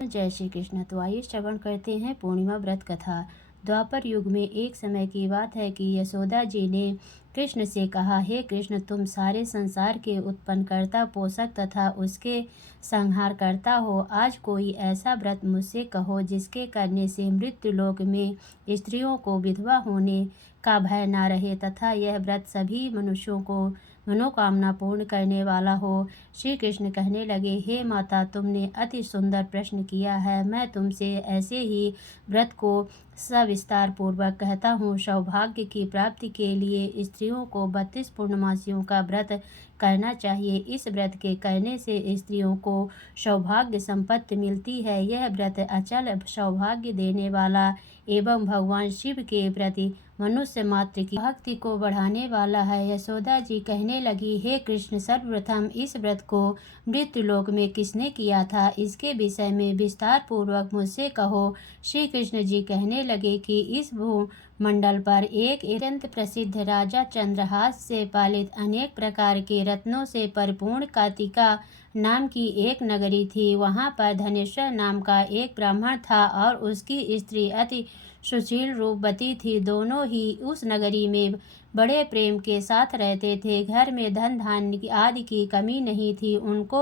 जय श्री कृष्ण। तो आइए श्रवण करते हैं पूर्णिमा व्रत कथा। द्वापर युग में एक समय की बात है कि यशोदा जी ने कृष्ण से कहा, हे कृष्ण, तुम सारे संसार के उत्पन्नकर्ता, पोषक तथा उसके संहार करता हो। आज कोई ऐसा व्रत मुझसे कहो जिसके करने से मृत्यु लोक में स्त्रियों को विधवा होने का भय न रहे तथा यह व्रत सभी मनुष्यों को मनोकामना पूर्ण करने वाला हो। श्री कृष्ण कहने लगे, हे माता, तुमने अति सुंदर प्रश्न किया है। मैं तुमसे ऐसे ही व्रत को सविस्तार पूर्वक कहता हूँ। सौभाग्य की प्राप्ति के लिए स्त्रियों को 32 पूर्णमासियों का व्रत करना चाहिए। इस व्रत के करने से स्त्रियों को सौभाग्य संपत्ति मिलती है। यह व्रत अचल सौभाग्य देने वाला एवं भगवान शिव के प्रति मनुष्य मात्र की भक्ति को बढ़ाने वाला है। यशोदा जी कहने लगी, हे कृष्ण, सर्वप्रथम इस व्रत को मृत्युलोक में किसने किया था, इसके विषय में विस्तार पूर्वक मुझसे कहो। श्री कृष्ण जी कहने लगे कि इस भूमंडल पर एक अत्यंत प्रसिद्ध राजा चंद्रहास से पालित अनेक प्रकार के रत्नों से परिपूर्ण कार्तिका नाम की एक नगरी थी। वहाँ पर धनेश्वर नाम का एक ब्राह्मण था और उसकी स्त्री अति सुशील रूपवती थी। दोनों ही उस नगरी में बड़े प्रेम के साथ रहते थे। घर में धन धान्य आदि की कमी नहीं थी। उनको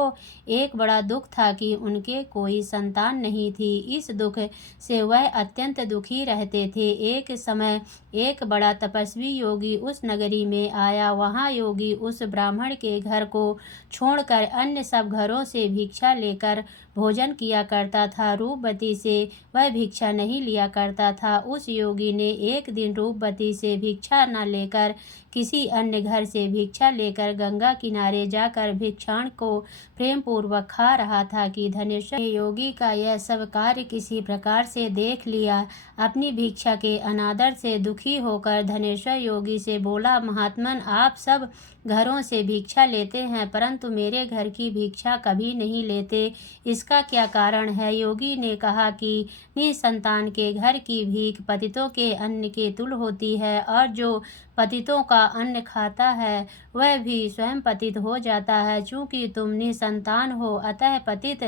एक बड़ा दुख था कि उनके कोई संतान नहीं थी। इस दुख से वह अत्यंत दुखी रहते थे। एक समय एक बड़ा तपस्वी योगी उस नगरी में आया। वहाँ योगी उस ब्राह्मण के घर को छोड़कर अन्य सब घरों से भिक्षा लेकर भोजन किया करता था। रूपवती से वह भिक्षा नहीं लिया करता था। उस योगी ने एक दिन रूपवती से भिक्षा न लेकर किसी अन्य घर से भिक्षा लेकर गंगा किनारे जाकर भिक्षाण को प्रेम पूर्वक खा रहा था कि धनेश्वर ने योगी का यह सब कार्य किसी प्रकार से देख लिया। अपनी भिक्षा के अनादर से दुखी होकर धनेश्वर योगी से बोला, महात्मन, आप सब घरों से भिक्षा लेते हैं परंतु मेरे घर की भिक्षा कभी नहीं लेते, इसका क्या कारण है। योगी ने कहा कि निसंतान के घर की भीख पतितों के अन्न के तुल होती है और जो पतितों का अन्न खाता है वह भी स्वयं पतित हो जाता है। चूँकि तुम निसंतान हो अतः पतित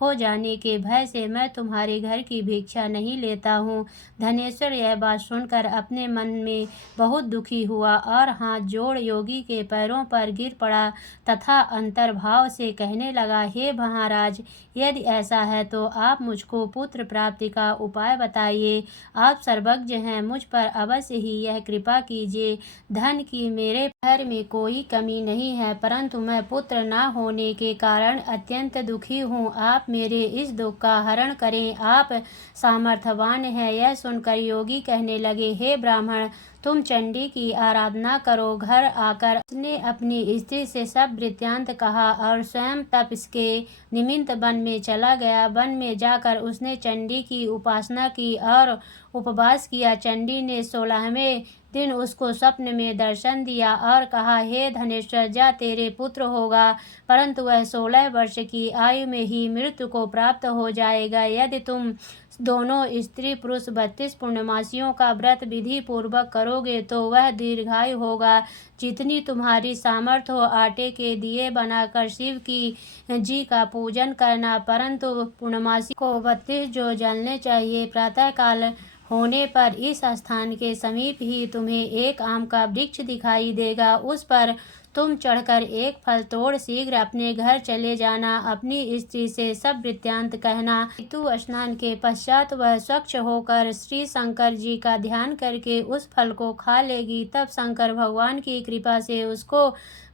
हो जाने के भय से मैं तुम्हारे घर की भिक्षा नहीं लेता हूँ। धनेश्वर यह बात सुनकर अपने मन में बहुत दुखी हुआ और हाथ जोड़ योगी के पैरों पर गिर पड़ा तथा अंतर्भाव से कहने लगा, हे महाराज, यदि ऐसा है तो आप मुझको पुत्र प्राप्ति का उपाय बताइए। आप सर्वज्ञ हैं, मुझ पर अवश्य ही यह कृपा कीजिए। धन की मेरे घर में कोई कमी नहीं है परंतु मैं पुत्र न होने के कारण अत्यंत दुखी हूँ। आप मेरे इस दुख का हरण करें, आप सामर्थ्यवान हैं। यह सुनकर योगी कहने लगे, हे ब्राह्मण, तुम चंडी की आराधना करो। घर आकर उसने अपनी स्त्री से सब वृत्तांत कहा और स्वयं तप के निमित्त वन में चला गया। वन में जाकर उसने चंडी की उपासना की और उपवास किया। चंडी ने 16वें दिन उसको स्वप्न में दर्शन दिया और कहा, हे धनेश्वर, जा तेरे पुत्र होगा परंतु वह 16 वर्ष की आयु में ही मृत्यु को प्राप्त हो जाएगा। यदि तुम दोनों स्त्री पुरुष 32 पूर्णमासियों का व्रत विधि पूर्वक करोगे तो वह दीर्घायु होगा। जितनी तुम्हारी सामर्थ्य हो आटे के दिए बनाकर शिव की जी का पूजन करना, परंतु पूर्णमासी को 32 जो जलने चाहिए। प्रातःकाल होने पर इस स्थान के समीप ही तुम्हें एक आम का वृक्ष दिखाई देगा। उस पर तुम चढ़कर एक फल तोड़ शीघ्र अपने घर चले जाना। अपनी स्त्री से सब वृत्तांत कहना। ऋतु स्नान के पश्चात वह स्वच्छ होकर श्री शंकर जी का ध्यान करके उस फल को खा लेगी। तब शंकर भगवान की कृपा से उसको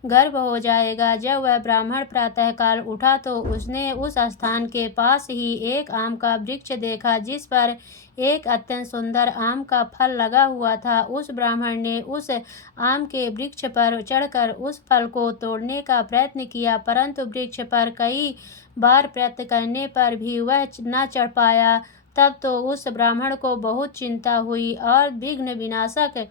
गर्भ हो जाएगा। जब वह ब्राह्मण प्रातःकाल उठा तो उसने उस स्थान के पास ही एक आम का वृक्ष देखा जिस पर एक अत्यंत सुंदर आम का फल लगा हुआ था। उस ब्राह्मण ने उस आम के वृक्ष पर चढ़कर उस फल को तोड़ने का प्रयत्न किया परंतु वृक्ष पर कई बार प्रयत्न करने पर भी वह न चढ़ पाया। तब तो उस ब्राह्मण को बहुत चिंता हुई और विघ्न विनाशक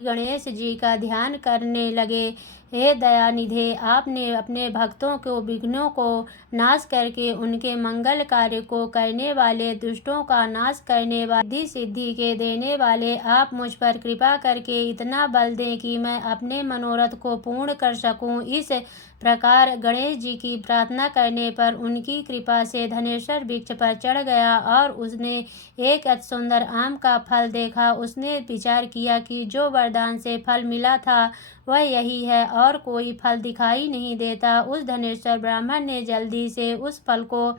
गणेश जी का ध्यान करने लगे। हे दयानिधे, आपने अपने भक्तों को विघ्नों को नाश करके उनके मंगल कार्य को करने वाले, दुष्टों का नाश करने वाले, सिद्धि के देने वाले, आप मुझ पर कृपा करके इतना बल दें कि मैं अपने मनोरथ को पूर्ण कर सकूं। इस प्रकार गणेश जी की प्रार्थना करने पर उनकी कृपा से धनेश्वर वृक्ष पर चढ़ गया और उसने एक अति सुंदर आम का फल देखा। उसने विचार किया कि जो वरदान से फल मिला था वह यही है और कोई फल दिखाई नहीं देता। उस धनेश्वर ब्राह्मण ने जल्दी से उस फल को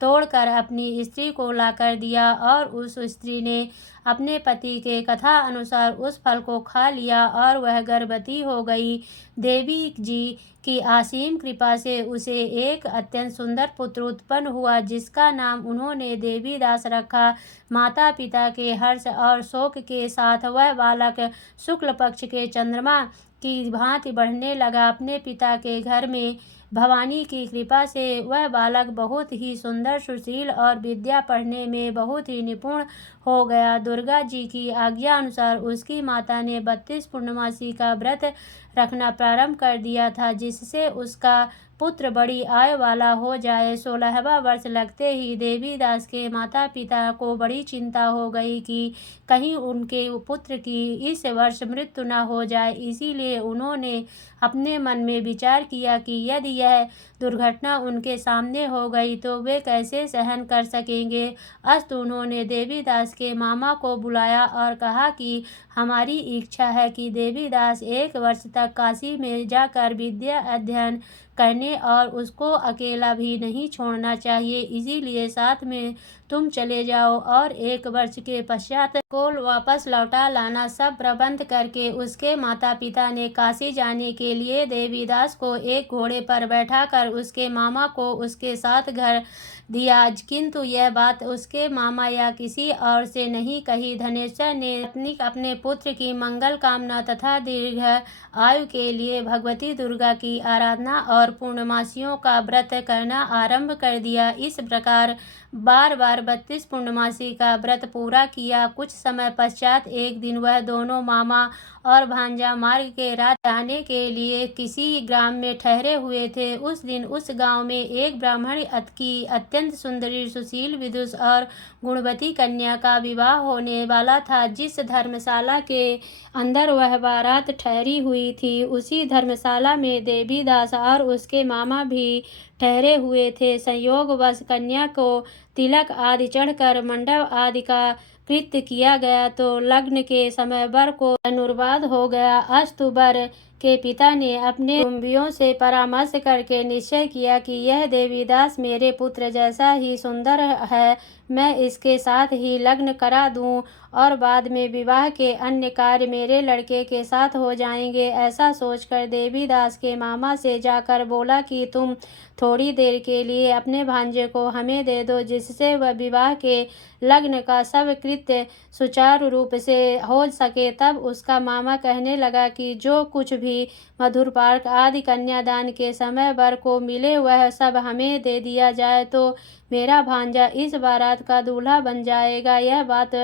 तोड़कर अपनी स्त्री को लाकर दिया और उस स्त्री ने अपने पति के कथा अनुसार उस फल को खा लिया और वह गर्भवती हो गई। देवी जी की असीम कृपा से उसे एक अत्यंत सुंदर पुत्र उत्पन्न हुआ, जिसका नाम उन्होंने देवीदास रखा। माता पिता के हर्ष और शोक के साथ वह बालक शुक्ल पक्ष के चंद्रमा की भांति बढ़ने लगा। अपने पिता के घर में भवानी की कृपा से वह बालक बहुत ही सुंदर, सुशील और विद्या पढ़ने में बहुत ही निपुण हो गया। दुर्गा जी की आज्ञा अनुसार उसकी माता ने 32 पूर्णमासी का व्रत रखना प्रारंभ कर दिया था, जिससे उसका पुत्र बड़ी आयु वाला हो जाए। 16वां वर्ष लगते ही देवीदास के माता पिता को बड़ी चिंता हो गई कि कहीं उनके पुत्र की इस वर्ष मृत्यु न हो जाए। इसीलिए उन्होंने अपने मन में विचार किया कि यदि यह दुर्घटना उनके सामने हो गई तो वे कैसे सहन कर सकेंगे। अस्तु उन्होंने देवीदास के मामा को बुलाया और कहा कि हमारी इच्छा है कि देवीदास 1 वर्ष तक काशी में जाकर विद्या अध्ययन करने और उसको अकेला भी नहीं छोड़ना चाहिए। इसीलिए साथ में तुम चले जाओ और 1 वर्ष के पश्चात को वापस लौटा लाना। सब प्रबंध करके उसके माता पिता ने काशी जाने के लिए देवीदास को एक घोड़े पर बैठाकर उसके मामा को उसके साथ घर दिया, किंतु यह बात उसके मामा या किसी और से नहीं कही। धनेश्वर ने अपने पुत्र की मंगल कामना तथा दीर्घ आयु के लिए भगवती दुर्गा की आराधना और पूर्णमासियों का व्रत करना आरंभ कर दिया। इस प्रकार बार बार 32 पूर्णमासी का व्रत पूरा किया। कुछ समय पश्चात एक दिन वह दोनों मामा और भांजा मार्ग के रात जाने के लिए किसी ग्राम में ठहरे हुए थे। उस दिन उस गांव में एक ब्राह्मण की अत्यंत सुंदरी, सुशील, विदुष और गुणवती कन्या का विवाह होने वाला था। जिस धर्मशाला के अंदर वह बारात ठहरी हुई थी, उसी धर्मशाला में देवीदास और उसके मामा भी ठहरे हुए थे। संयोगवश कन्या को तिलक आदि चढ़कर मंडप आदि का कृत्य किया गया तो लग्न के समय वर को धनुर्वाद हो गया। अस्तु वर के पिता ने अपने कुटुंबियों से परामर्श करके निश्चय किया कि यह देवीदास मेरे पुत्र जैसा ही सुंदर है, मैं इसके साथ ही लग्न करा दूं और बाद में विवाह के अन्य कार्य मेरे लड़के के साथ हो जाएंगे। ऐसा सोचकर देवीदास के मामा से जाकर बोला कि तुम थोड़ी देर के लिए अपने भांजे को हमें दे दो, जिससे वह विवाह के लग्न का सब कृत्य सुचारू रूप से हो सके। तब उसका मामा कहने लगा कि जो कुछ भी मधुर पार्क आदि कन्यादान के समय वर को मिले वह सब हमें दे दिया जाए तो मेरा भांजा इस बारात का दूल्हा बन जाएगा। यह बात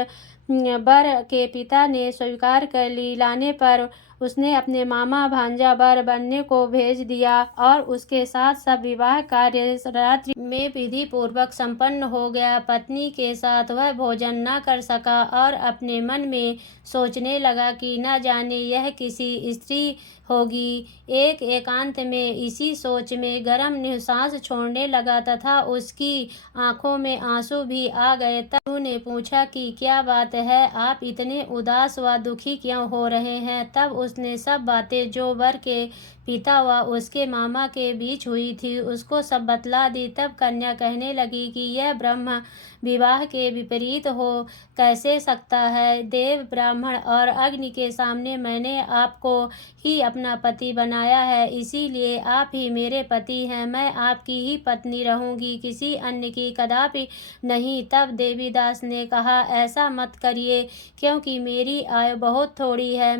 वर के पिता ने स्वीकार कर ली। लाने पर उसने अपने मामा भांजा वर बनने को भेज दिया और उसके साथ सब विवाह कार्य रात्रि में विधि पूर्वक संपन्न हो गया। पत्नी के साथ वह भोजन न कर सका और अपने मन में सोचने लगा कि न जाने यह किसी स्त्री होगी। एक एकांत में इसी सोच में गरम निश्वास छोड़ने लगा तथा उसकी आंखों में आंसू भी आ गए। तब ने पूछा कि क्या बात है, आप इतने उदास व दुखी क्यों हो रहे हैं। तब उसने सब बातें जो वर के पिता व उसके मामा के बीच हुई थी उसको सब बतला दी। तब कन्या कहने लगी कि यह ब्रह्म विवाह के विपरीत हो कैसे सकता है। देव, ब्राह्मण और अग्नि के सामने मैंने आपको ही अपना पति बनाया है, इसीलिए आप ही मेरे पति हैं। मैं आपकी ही पत्नी रहूंगी, किसी अन्य की कदापि नहीं। तब देवीदास ने कहा, ऐसा मत करिए, क्योंकि मेरी आयु बहुत थोड़ी है।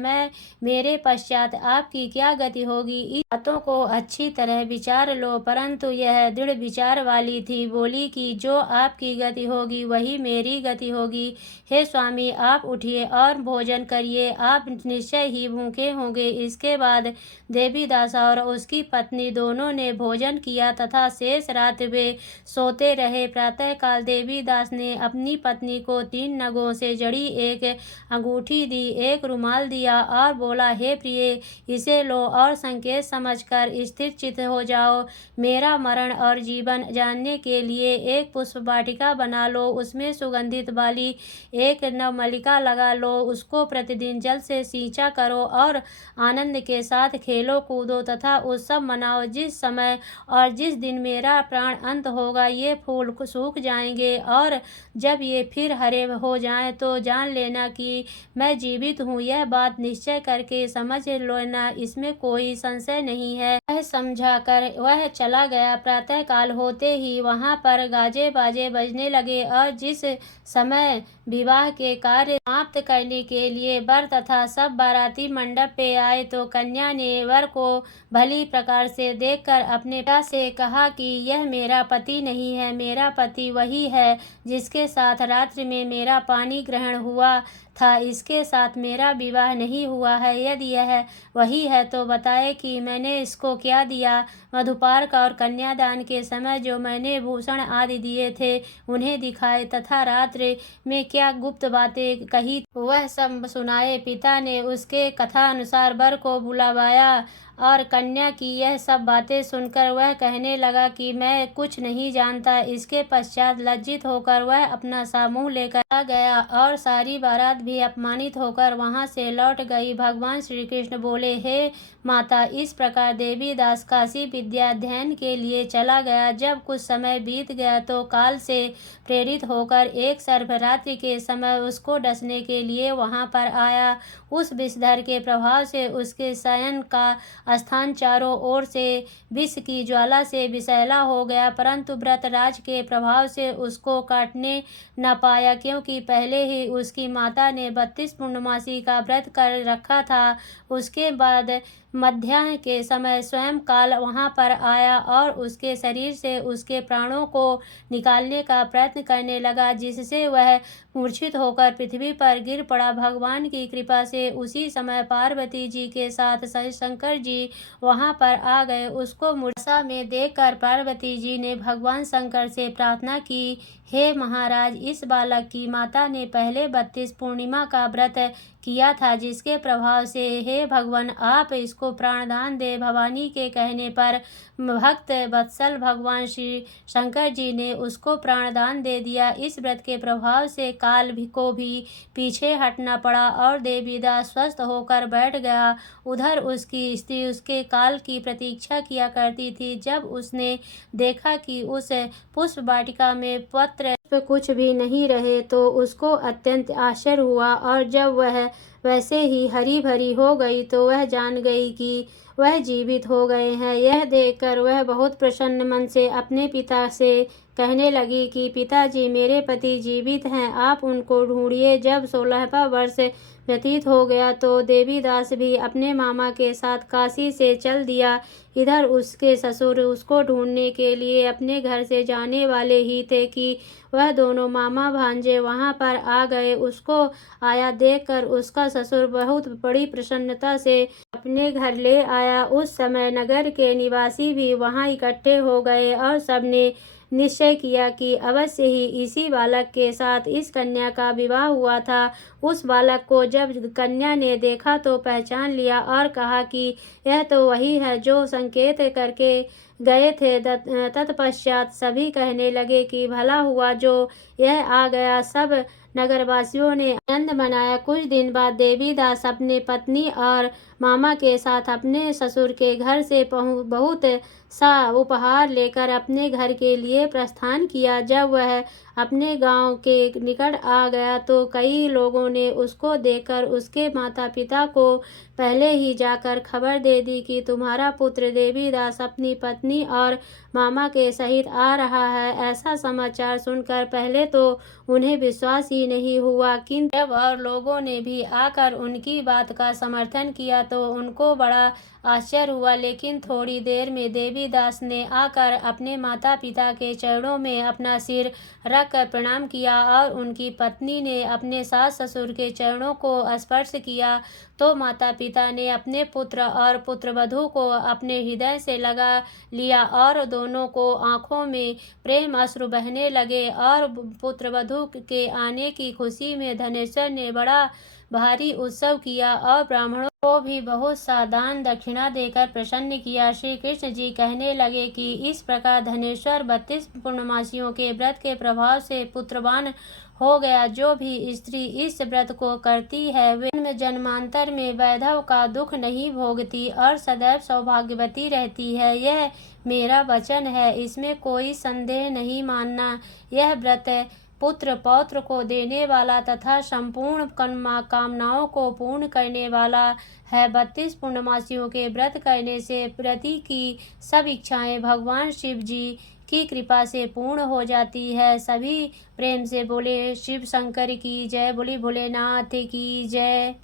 मेरे पश्चात आपकी क्या गति होगी। इस बातों को अच्छी तरह विचार लो। परंतु यह दृढ़ विचार वाली थी। बोली कि जो आपकी गति होगी वही मेरी गति होगी। हे स्वामी, आप उठिए और भोजन करिए, आप निश्चय ही भूखे होंगे। इसके बाद देवीदास और उसकी पत्नी दोनों ने भोजन किया तथा शेष रात वे सोते रहे। प्रातःकाल देवीदास ने अपनी पत्नी को 3 नगों से जड़ी एक अंगूठी दी, एक रुमाल दिया और बोला, हे प्रिय, इसे लो और संकेत समझकर स्थिर चित्त हो जाओ। मेरा मरण और जीवन जानने के लिए एक पुष्प वाटिका बना लो, उसमें सुगंधित वाली एक नवमल्लिका लगा लो, उसको प्रतिदिन जल से सींचा करो और आनंद के साथ खेलो कूदो तथा उत्सव मनाओ। जिस समय और जिस दिन मेरा प्राण अंत होगा ये फूल सूख जाएंगे और जब ये फिर हरे हो जाएं तो जान लेना कि मैं जीवित हूँ। यह बात निश्चय करके समझ लेना, इसमें कोई संशय नहीं है। वह समझा कर वह चला गया। प्रातःकाल होते ही वहाँ पर गाजे बाजे बजने लगे और जिस समय विवाह के कार्य समाप्त करने के लिए वर तथा सब बाराती मंडप पे आए तो कन्या ने वर को भली प्रकार से देखकर अपने पिता से कहा कि यह मेरा पति नहीं है, मेरा पति वही है जिसके साथ रात्रि में मेरा पानी ग्रहण हुआ था, इसके साथ मेरा विवाह नहीं हुआ है। यदि यह वही है तो बताए कि मैंने इसको क्या दिया। मधुपार्क और कन्यादान के समय जो मैंने भूषण आदि दिए थे उन्हें दिखाए तथा रात्रि में क्या गुप्त बातें कही वह सब सुनाए। पिता ने उसके कथा अनुसार वर को बुलवाया और कन्या की यह सब बातें सुनकर वह कहने लगा कि मैं कुछ नहीं जानता। इसके पश्चात लज्जित होकर वह अपना सा मुँह लेकर आ गया और सारी बारात भी अपमानित होकर वहाँ से लौट गई। भगवान श्री कृष्ण बोले, हे माता, इस प्रकार देवीदास काशी विद्या अध्ययन के लिए चला गया। जब कुछ समय बीत गया तो काल से प्रेरित होकर एक सर्प रात्रि के समय उसको डसने के लिए वहाँ पर आया। उस विषधर के प्रभाव से उसके शयन का स्थान चारों ओर से विष की ज्वाला से विषैला हो गया, परंतु व्रतराज के प्रभाव से उसको काटने न पाया, क्योंकि पहले ही उसकी माता ने 32 पूर्णमासी का व्रत कर रखा था। उसके बाद मध्याह्न के समय स्वयं काल वहाँ पर आया और उसके शरीर से उसके प्राणों को निकालने का प्रयत्न करने लगा, जिससे वह मूर्छित होकर पृथ्वी पर गिर पड़ा। भगवान की कृपा से उसी समय पार्वती जी के साथ शंकर जी वहाँ पर आ गए। उसको मूर्छा में देखकर पार्वती जी ने भगवान शंकर से प्रार्थना की, हे महाराज, इस बालक की माता ने पहले 32 पूर्णिमा का व्रत किया था, जिसके प्रभाव से हे भगवान आप इसको प्राणदान दे। भवानी के कहने पर भक्त वत्सल भगवान श्री शंकर जी ने उसको प्राणदान दे दिया। इस व्रत के प्रभाव से काल को भी पीछे हटना पड़ा और देवीदास स्वस्थ होकर बैठ गया। उधर उसकी स्त्री उसके काल की प्रतीक्षा किया करती थी। जब उसने देखा कि उस पुष्प वाटिका में पत्र कुछ भी नहीं रहे तो उसको अत्यंत आश्चर्य हुआ और जब वह वैसे ही हरी भरी हो गई तो वह जान गई कि वह जीवित हो गए हैं। यह देखकर वह बहुत प्रसन्न मन से अपने पिता से कहने लगी कि पिताजी, मेरे पति जीवित हैं, आप उनको ढूंढिए। जब 16वां वर्ष व्यतीत हो गया तो देवीदास भी अपने मामा के साथ काशी से चल दिया। इधर उसके ससुर उसको ढूंढने के लिए अपने घर से जाने वाले ही थे कि वह दोनों मामा भांजे वहां पर आ गए। उसको आया देखकर उसका ससुर बहुत बड़ी प्रसन्नता से अपने घर ले आया। उस समय नगर के निवासी भी वहां इकट्ठे हो गए और सबने निश्चय किया कि अवश्य ही इसी बालक के साथ इस कन्या का विवाह हुआ था। उस बालक को जब कन्या ने देखा तो पहचान लिया और कहा कि यह तो वही है जो संकेत करके गए थे। तत्पश्चात सभी कहने लगे कि भला हुआ जो यह आ गया। सब नगरवासियों ने आनंद मनाया। कुछ दिन बाद देवीदास अपने पत्नी और मामा के साथ अपने ससुर के घर से बहुत सा उपहार लेकर अपने घर के लिए प्रस्थान किया। जब वह अपने गांव के निकट आ गया तो कई लोगों ने उसको देखकर उसके माता पिता को पहले ही जाकर खबर दे दी कि तुम्हारा पुत्र देवीदास अपनी पत्नी पत्नी और मामा के सहित आ रहा है। ऐसा समाचार सुनकर पहले तो उन्हें विश्वास ही नहीं हुआ, किंतु जब और लोगों ने भी आकर उनकी बात का समर्थन किया तो उनको बड़ा आश्चर्य हुआ। लेकिन थोड़ी देर में देवीदास ने आकर अपने माता पिता के चरणों में अपना सिर रखकर प्रणाम किया और उनकी पत्नी ने अपने सास ससुर के चरणों को स्पर्श किया तो माता पिता ने अपने पुत्र और पुत्रवधू को अपने हृदय से लगा लिया और दोनों को आंखों में प्रेम अश्रु बहने लगे। और पुत्रवधू के आने की खुशी में धनेश्वर ने बड़ा भारी उत्सव किया और ब्राह्मणों को भी बहुत सा दान दक्षिणा देकर प्रसन्न किया। श्री कृष्ण जी कहने लगे कि इस प्रकार धनेश्वर 32 पूर्णमासियों के व्रत के प्रभाव से पुत्रवान हो गया। जो भी स्त्री इस व्रत को करती है वे जन्म जन्मांतर में वैधव का दुख नहीं भोगती और सदैव सौभाग्यवती रहती है। यह मेरा वचन है, इसमें कोई संदेह नहीं मानना। यह व्रत पुत्र पौत्र को देने वाला तथा संपूर्ण कामनाओं को पूर्ण करने वाला है। 32 पूर्णमासियों के व्रत करने से प्रति की सब इच्छाएं भगवान शिव जी की कृपा से पूर्ण हो जाती है। सभी प्रेम से बोले शिव शंकर की जय, बोले भोलेनाथ की जय।